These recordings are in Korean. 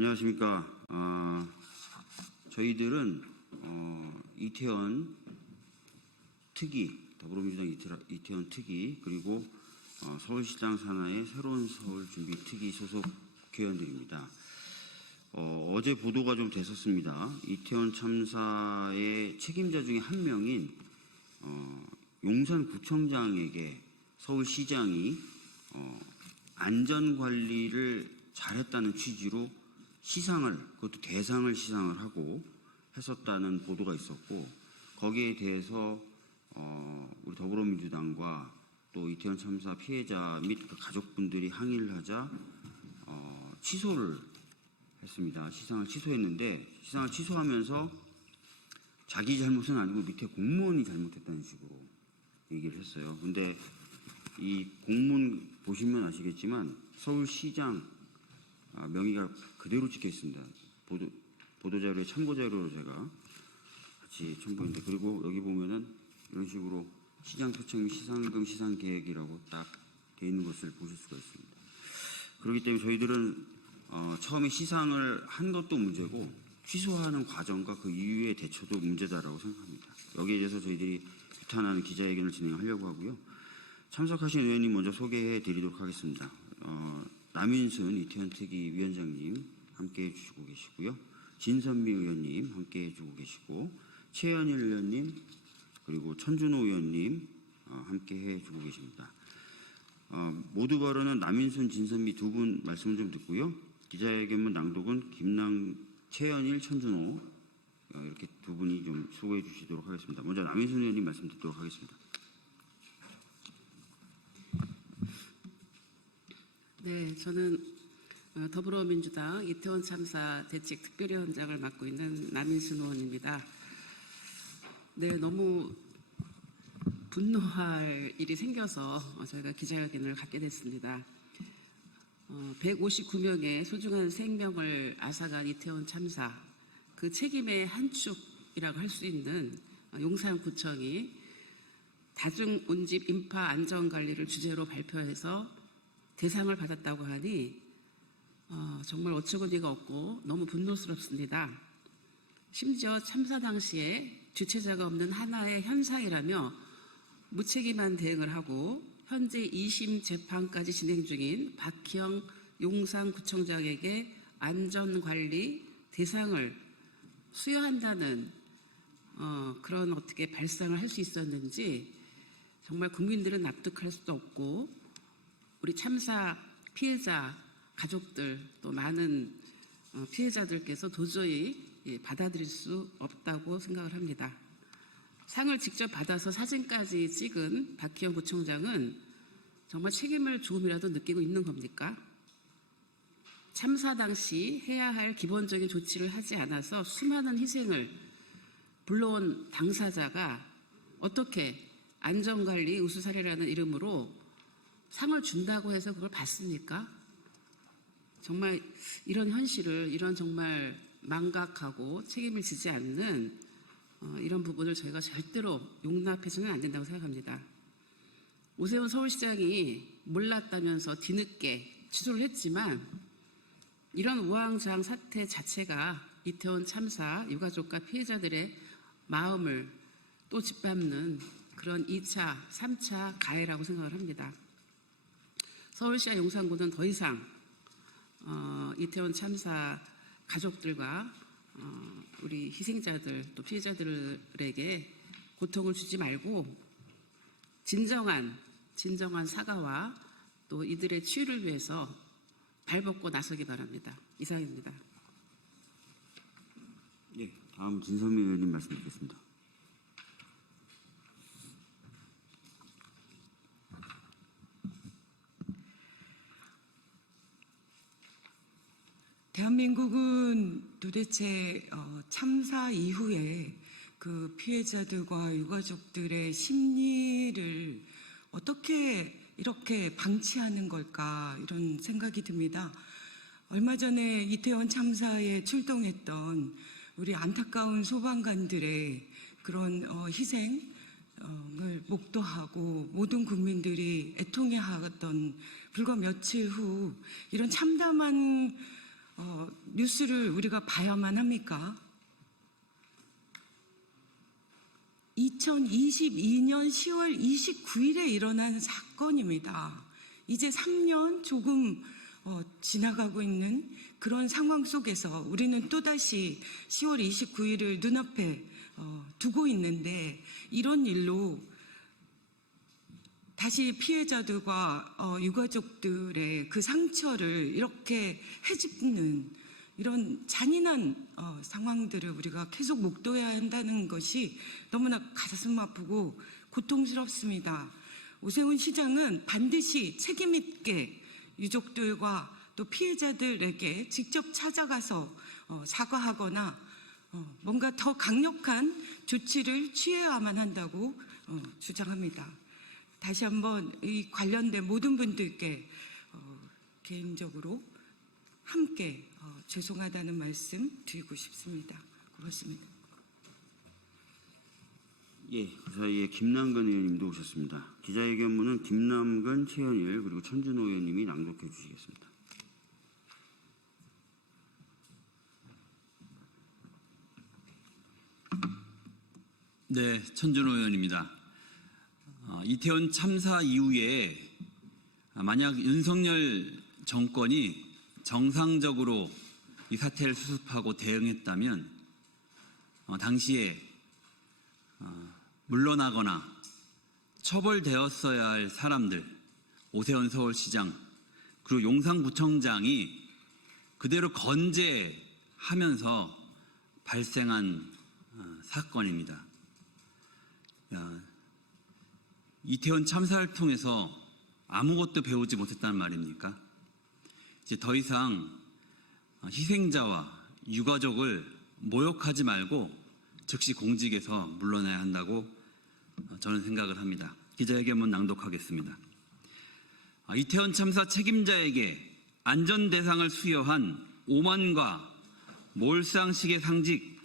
안녕하십니까. 저희들은 이태원 특위, 더불어민주당 이태원 특위, 그리고 서울시장 산하의 새로운 서울 준비 특위 소속 국회의원들입니다. 어제 보도가 좀 됐었습니다. 이태원 참사의 책임자 중에 한 명인 용산구청장에게 서울시장이 안전관리를 잘했다는 취지로 시상을, 그것도 대상을 시상을 하고 했었다는 보도가 있었고, 거기에 대해서 우리 더불어민주당과 또 이태원 참사 피해자 및 그 가족분들이 항의를 하자 취소를 했습니다. 시상을 취소했는데, 시상을 취소하면서 자기 잘못은 아니고 밑에 공무원이 잘못했다는 식으로 얘기를 했어요. 근데 이 공문 보시면 아시겠지만 서울시장 명의가 그대로 찍혀 있습니다. 보도자료에 참고자료로 제가 같이 첨부했는데, 그리고 여기 보면은 이런 식으로 시장 초청 및 시상금 시상 계획이라고 딱 되어 있는 것을 보실 수가 있습니다. 그렇기 때문에 저희들은 처음에 시상을 한 것도 문제고 취소하는 과정과 그 이후의 대처도 문제다라고 생각합니다. 여기에 대해서 저희들이 규탄하는 기자회견을 진행하려고 하고요. 참석하신 의원님 먼저 소개해 드리도록 하겠습니다. 남인순 이태원 특위 위원장님 함께해 주시고 계시고요. 진선미 의원님 함께해 주고 계시고, 최현일 의원님, 그리고 천준호 의원님 함께해 주고 계십니다. 모두 발언은 남인순, 진선미 두 분 말씀을 좀 듣고요. 기자회견문 낭독은 최현일, 천준호 이렇게 두 분이 좀 수고해 주시도록 하겠습니다. 먼저 남인순 의원님 말씀 듣도록 하겠습니다. 네, 저는 더불어민주당 이태원 참사 대책 특별위원장을 맡고 있는 남인순 의원입니다. 네, 너무 분노할 일이 생겨서 저희가 기자회견을 갖게 됐습니다. 159명의 소중한 생명을 앗아간 이태원 참사, 그 책임의 한 축이라고 할 수 있는 용산구청이 다중운집 인파 안전관리를 주제로 발표해서 대상을 받았다고 하니 정말 어처구니가 없고 너무 분노스럽습니다. 심지어 참사 당시에 주체자가 없는 하나의 현상이라며 무책임한 대응을 하고 현재 2심 재판까지 진행 중인 박희영 용산구청장에게 안전관리 대상을 수여한다는 그런 어떻게 발상을 할 수 있었는지 정말 국민들은 납득할 수도 없고, 우리 참사 피해자 가족들 또 많은 피해자들께서 도저히 받아들일 수 없다고 생각을 합니다. 상을 직접 받아서 사진까지 찍은 박희영 구청장은 정말 책임을 조금이라도 느끼고 있는 겁니까? 참사 당시 해야 할 기본적인 조치를 하지 않아서 수많은 희생을 불러온 당사자가 어떻게 안전관리 우수사례라는 이름으로 상을 준다고 해서 그걸 받습니까? 정말 이런 현실을, 이런 정말 망각하고 책임을 지지 않는 이런 부분을 저희가 절대로 용납해서는 안 된다고 생각합니다. 오세훈 서울시장이 몰랐다면서 뒤늦게 취소를 했지만 이런 우왕좌왕 사태 자체가 이태원 참사 유가족과 피해자들의 마음을 또 짓밟는 그런 2차, 3차 가해라고 생각을 합니다. 서울시와 용산구는 더 이상 이태원 참사 가족들과 우리 희생자들 또 피해자들에게 고통을 주지 말고 진정한 사과와 또 이들의 치유를 위해서 발벗고 나서기 바랍니다. 이상입니다. 예, 다음 진선미 의원님 말씀 듣겠습니다. 대한민국은 도대체 참사 이후에 그 피해자들과 유가족들의 심리를 어떻게 이렇게 방치하는 걸까, 이런 생각이 듭니다. 얼마 전에 이태원 참사에 출동했던 우리 안타까운 소방관들의 그런 희생을 목도하고 모든 국민들이 애통해하던 불과 며칠 후 이런 참담한 뉴스를 우리가 봐야만 합니까? 2022년 10월 29일에 일어난 사건입니다. 이제 3년 조금 지나가고 있는 그런 상황 속에서 우리는 또다시 10월 29일을 눈앞에 두고 있는데, 이런 일로 다시 피해자들과 유가족들의 그 상처를 이렇게 헤집는 이런 잔인한 상황들을 우리가 계속 목도해야 한다는 것이 너무나 가슴 아프고 고통스럽습니다. 오세훈 시장은 반드시 책임 있게 유족들과 또 피해자들에게 직접 찾아가서 사과하거나 뭔가 더 강력한 조치를 취해야만 한다고 주장합니다. 다시 한번 이 관련된 모든 분들께 개인적으로 함께 죄송하다는 말씀 드리고 싶습니다. 고맙습니다. 예, 그 사이에 김남근 의원님도 오셨습니다. 기자회견문은 김남근, 최현일 그리고 천준호 의원님이 낭독해 주시겠습니다. 네, 천준호 의원입니다. 이태원 참사 이후에 만약 윤석열 정권이 정상적으로 이 사태를 수습하고 대응했다면 당시에 물러나거나 처벌되었어야 할 사람들, 오세훈 서울시장 그리고 용산구청장이 그대로 건재하면서 발생한 사건입니다. 이태원 참사를 통해서 아무것도 배우지 못했다는 말입니까? 이제 더 이상 희생자와 유가족을 모욕하지 말고 즉시 공직에서 물러나야 한다고 저는 생각을 합니다. 기자회견문 낭독하겠습니다. 이태원 참사 책임자에게 안전 대상을 수여한 오만과 몰상식의 상직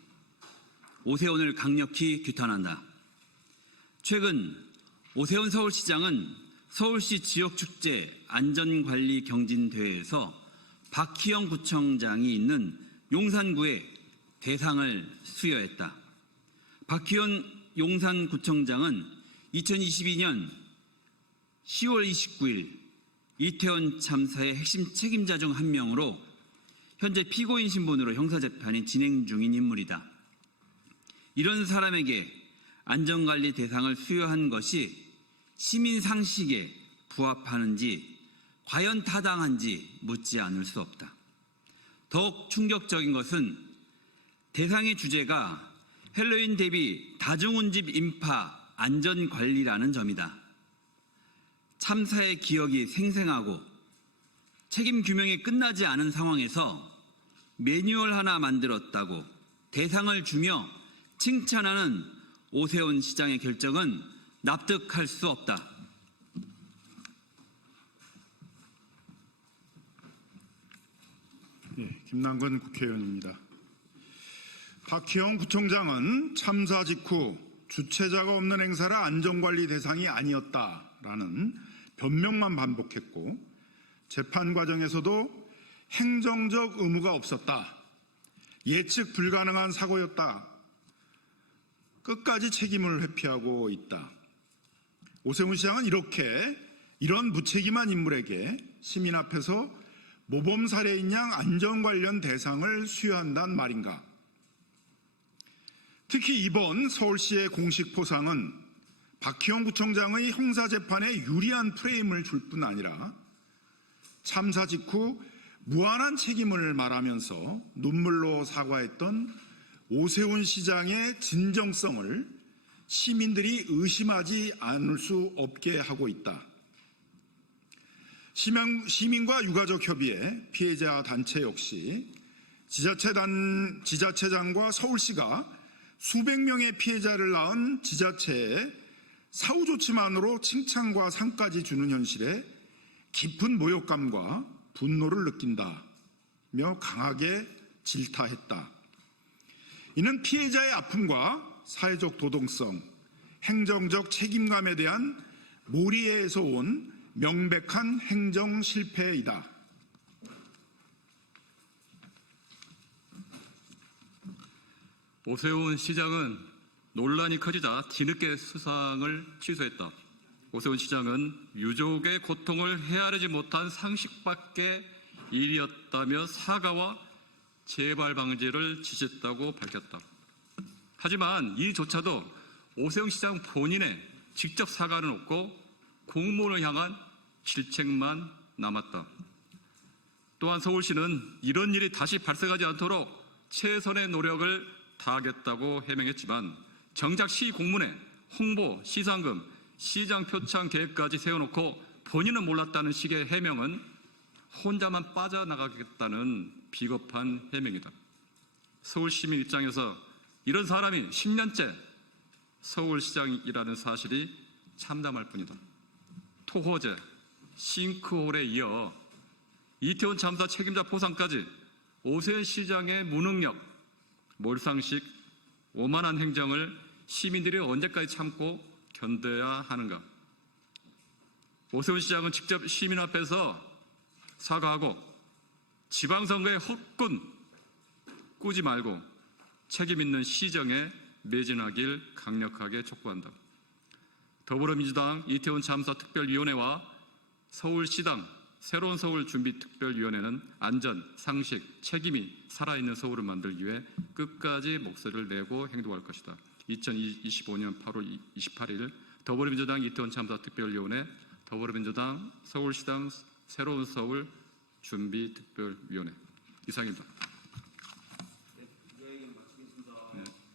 오세훈을 강력히 규탄한다. 최근 오세훈 서울시장은 서울시 지역축제 안전관리 경진대회에서 박희영 구청장이 있는 용산구에 대상을 수여했다. 박희영 용산구청장은 2022년 10월 29일 이태원 참사의 핵심 책임자 중 한 명으로 현재 피고인 신분으로 형사재판이 진행 중인 인물이다. 이런 사람에게 안전관리 대상을 수여한 것이 시민 상식에 부합하는지 과연 타당한지 묻지 않을 수 없다. 더욱 충격적인 것은 대상의 주제가 헬로윈 대비 다중운집 인파 안전관리라는 점이다. 참사의 기억이 생생하고 책임 규명이 끝나지 않은 상황에서 매뉴얼 하나 만들었다고 대상을 주며 칭찬하는 오세훈 시장의 결정은 납득할 수 없다. 네, 김남근 국회의원입니다. 박희영 구청장은 참사 직후 주최자가 없는 행사라 안전관리 대상이 아니었다라는 변명만 반복했고, 재판 과정에서도 행정적 의무가 없었다, 예측 불가능한 사고였다, 끝까지 책임을 회피하고 있다. 오세훈 시장은 이런 무책임한 인물에게 시민 앞에서 모범 사례인 양 안전 관련 대상을 수여한단 말인가? 특히 이번 서울시의 공식 포상은 박희영 구청장의 형사재판에 유리한 프레임을 줄 뿐 아니라 참사 직후 무한한 책임을 말하면서 눈물로 사과했던 오세훈 시장의 진정성을 시민들이 의심하지 않을 수 없게 하고 있다. 시민과 유가족 협의회 피해자 단체 역시 지자체장과 서울시가 수백 명의 피해자를 낳은 지자체에 사후 조치만으로 칭찬과 상까지 주는 현실에 깊은 모욕감과 분노를 느낀다며 강하게 질타했다. 이는 피해자의 아픔과 사회적 도덕성, 행정적 책임감에 대한 몰이에서 온 명백한 행정 실패이다. 오세훈 시장은 논란이 커지자 뒤늦게 수상을 취소했다. 오세훈 시장은 유족의 고통을 헤아리지 못한 상식밖의 일이었다며 사과와 재발 방지를 지시했다고 밝혔다. 하지만 이조차도 오세훈 시장 본인의 직접 사과는 없고 공무원을 향한 질책만 남았다. 또한 서울시는 이런 일이 다시 발생하지 않도록 최선의 노력을 다하겠다고 해명했지만 정작 시 공문에 홍보, 시상금, 시장 표창 계획까지 세워놓고 본인은 몰랐다는 식의 해명은 혼자만 빠져나가겠다는 비겁한 해명이다. 서울시민 입장에서 이런 사람이 10년째 서울시장이라는 사실이 참담할 뿐이다. 토호제, 싱크홀에 이어 이태원 참사 책임자 포상까지 오세훈 시장의 무능력, 몰상식, 오만한 행정을 시민들이 언제까지 참고 견뎌야 하는가? 오세훈 시장은 직접 시민 앞에서 사과하고 지방선거에 헛군 꾸지 말고 책임 있는 시정에 매진하길 강력하게 촉구한다. 더불어민주당 이태원 참사 특별위원회와 서울시당 새로운 서울 준비 특별위원회는 안전, 상식, 책임이 살아있는 서울을 만들기 위해 끝까지 목소리를 내고 행동할 것이다. 2025년 8월 28일 더불어민주당 이태원 참사 특별위원회, 더불어민주당 서울시당 새로운 서울 준비 특별위원회 이상입니다.